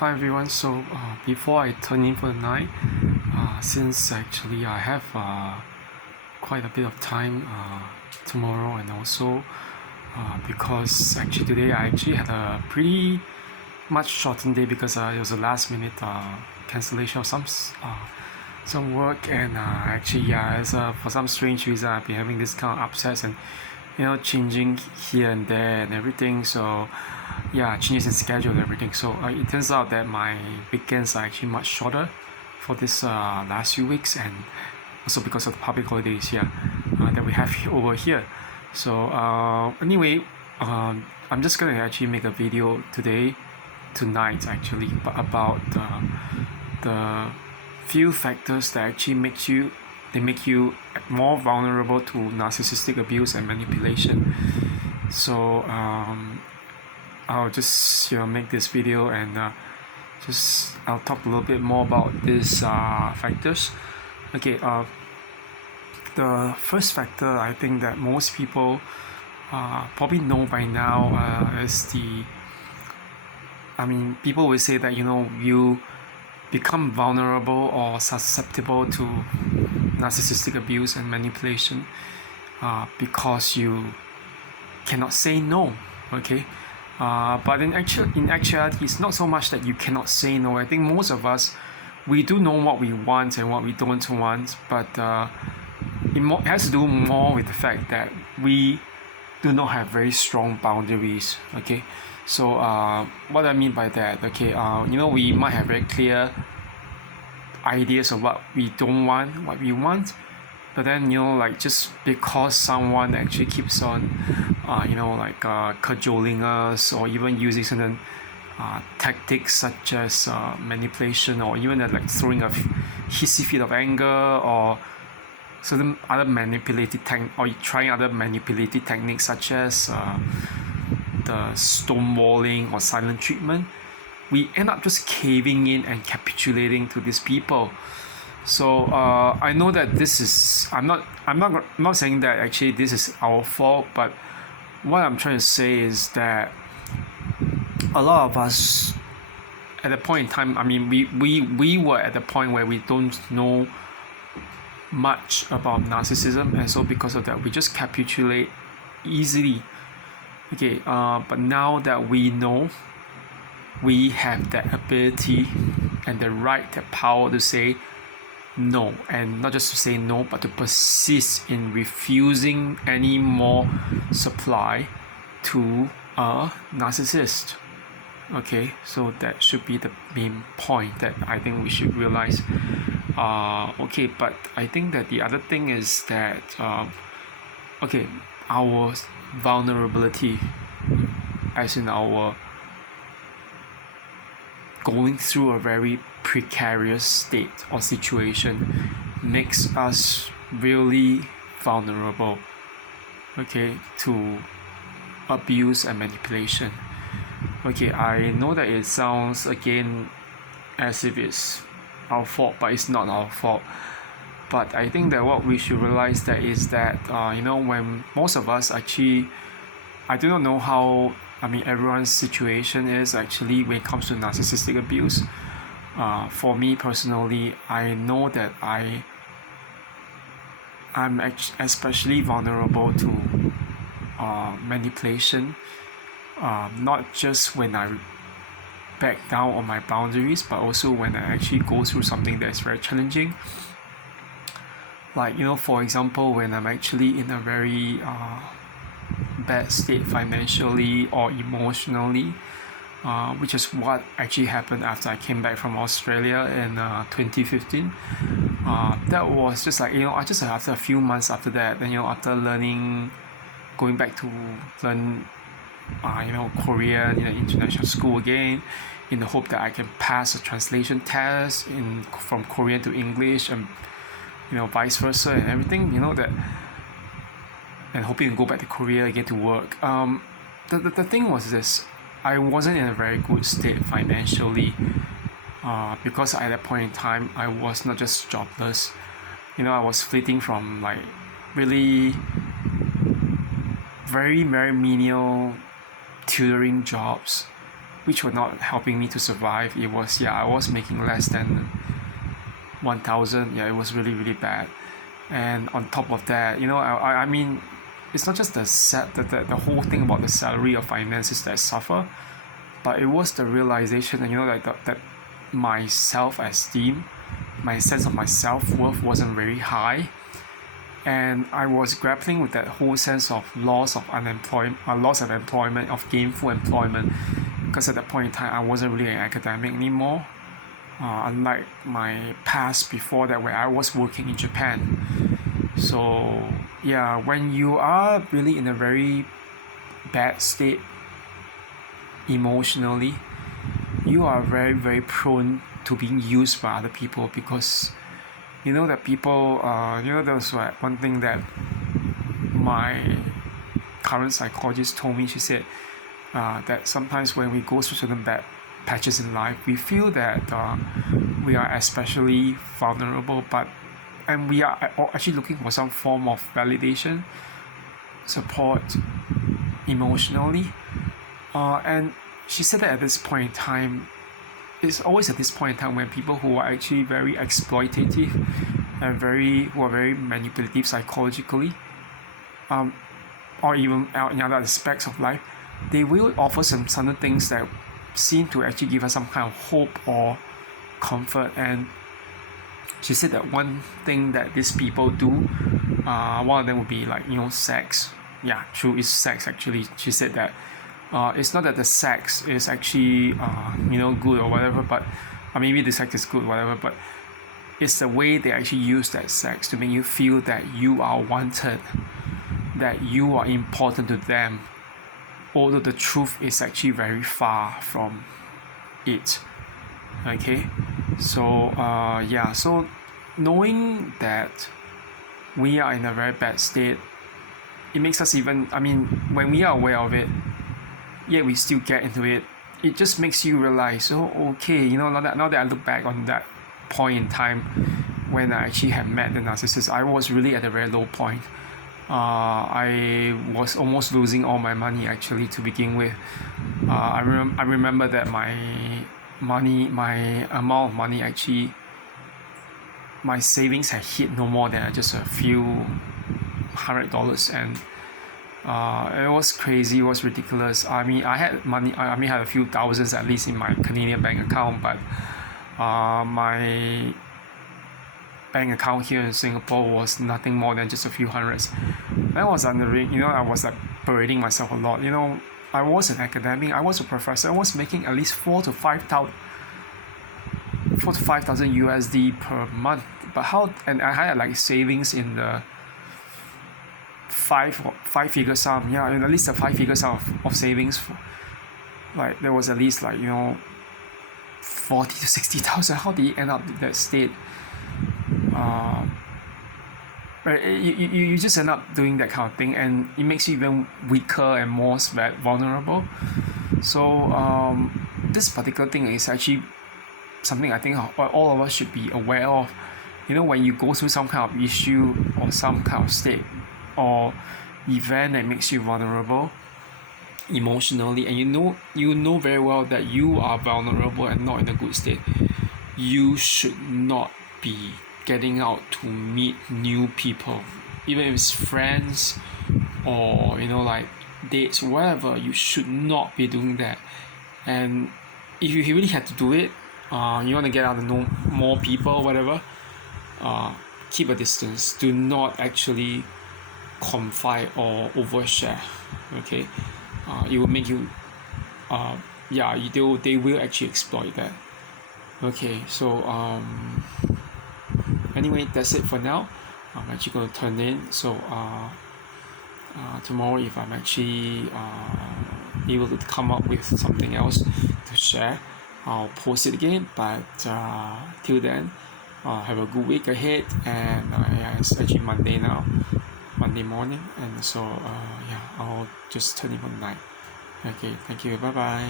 Hi everyone. So before I turn in for the night, since actually I have quite a bit of time tomorrow, and also because actually today I actually had a pretty much shortened day because it was a last minute cancellation of some work, and for some strange reason I've been having this kind of upsets and changing here and there and everything. So changes in schedule and everything. So it turns out that my weekends are actually much shorter for this last few weeks, and also because of the public holidays that we have over here. So anyway, I'm just gonna actually make a video tonight actually about the few factors that actually make you more vulnerable to narcissistic abuse and manipulation. So I'll just make this video, and I'll talk a little bit more about these factors. Okay, the first factor I think that most people probably know by now is people will say that you become vulnerable or susceptible to narcissistic abuse and manipulation because you cannot say no. Okay, but in actuality, it's not so much that you cannot say no. I think most of us, we do know what we want and what we don't want, but it has to do more with the fact that we do not have very strong boundaries. Okay, so what I mean by that, okay, we might have very clear ideas of what we don't want, what we want, but then just because someone actually keeps on cajoling us, or even using certain tactics such as manipulation, or even throwing a hissy fit of anger, or certain other trying other manipulative techniques such as the stonewalling or silent treatment, we end up just caving in and capitulating to these people. So I know that I'm not saying that actually this is our fault, but what I'm trying to say is that a lot of us at the point in time, we were at the point where we don't know much about narcissism, and so because of that we just capitulate easily. Okay, but now that we know, we have that ability and the right, the power to say no, and not just to say no, but to persist in refusing any more supply to a narcissist. Okay, so that should be the main point that I think we should realize. Okay, but I think that the other thing is that our vulnerability, as in our going through a very precarious state or situation, makes us really vulnerable, okay, to abuse and manipulation. Okay, I know that it sounds again as if it's our fault, but it's not our fault. But I think that what we should realize that is that when most of us actually, I do not know how everyone's situation is actually when it comes to narcissistic abuse. For me personally, I know that I'm especially vulnerable to manipulation, not just when I back down on my boundaries, but also when I actually go through something that is very challenging. Like for example, when I'm actually in a very bad state financially or emotionally, which is what actually happened after I came back from Australia in 2015. That was just after a few months after that, then after going back to learn Korean in an international school again, in the hope that I can pass a translation test from Korean to English, and vice versa and everything, and hoping to go back to Korea again to work. The thing was this: I wasn't in a very good state financially, because at that point in time I was not just jobless. I was flitting from really very very menial tutoring jobs which were not helping me to survive. It was, I was making less than 1,000. It was really, really bad. And on top of that, I mean, it's not just the whole thing about the salary or finances that I suffer, but it was the realization that, that my self-esteem, my sense of my self-worth wasn't very high. And I was grappling with that whole sense of loss of employment, of gainful employment, because at that point in time I wasn't really an academic anymore, unlike my past before that where I was working in Japan. So when you are really in a very bad state emotionally, you are very, very prone to being used by other people, because that people, there was one thing that my current psychologist told me. She said that sometimes when we go through certain bad patches in life, we feel that we are especially vulnerable, and we are actually looking for some form of validation, support emotionally. And she said that at this point in time, it's always at this point in time when people who are actually very exploitative and who are very manipulative psychologically, or even in other aspects of life, they will offer some certain things that seem to actually give us some kind of hope or comfort. And she said that one thing that these people do, one of them would be like sex. Yeah, true, it's sex actually. She said that it's not that the sex is actually good or whatever, but maybe the sex is good, whatever, but it's the way they actually use that sex to make you feel that you are wanted, that you are important to them, although the truth is actually very far from it. Okay, so so knowing that we are in a very bad state, it makes us even, when we are aware of it, yet we still get into it, it just makes you realize, okay, now that I look back on that point in time when I actually had met the narcissist, I was really at a very low point. I was almost losing all my money actually to begin with. I remember that my amount of money actually, my savings had hit no more than just a few $100, and it was crazy, it was ridiculous. I had money, I had a few thousands at least in my Canadian bank account, but my bank account here in Singapore was nothing more than just a few hundreds. I was I was like parading myself a lot. I was an academic, I was a professor, I was making at least 4,000 to 5,000 USD per month. But and I had like savings in the five-figure sum, in at least a 5-figure sum of savings. Like there was at least 40 to 60,000. How did you end up in that state? You just end up doing that kind of thing, and it makes you even weaker and more vulnerable. So this particular thing is actually something I think all of us should be aware of. When you go through some kind of issue or some kind of state or event that makes you vulnerable emotionally, and you know very well that you are vulnerable and not in a good state, you should not be getting out to meet new people, even if it's friends or like dates, whatever. You should not be doing that. And if you really had to do it, you want to get out to know more people, whatever, keep a distance. Do not actually confide or overshare. Okay, it will make you they will actually exploit that. Okay, so anyway, that's it for now. I'm actually going to turn in, so tomorrow, if I'm actually able to come up with something else to share, I'll post it again. But till then, have a good week ahead. And it's actually Monday now, Monday morning, and so I'll just turn in on night. Okay, thank you, bye bye.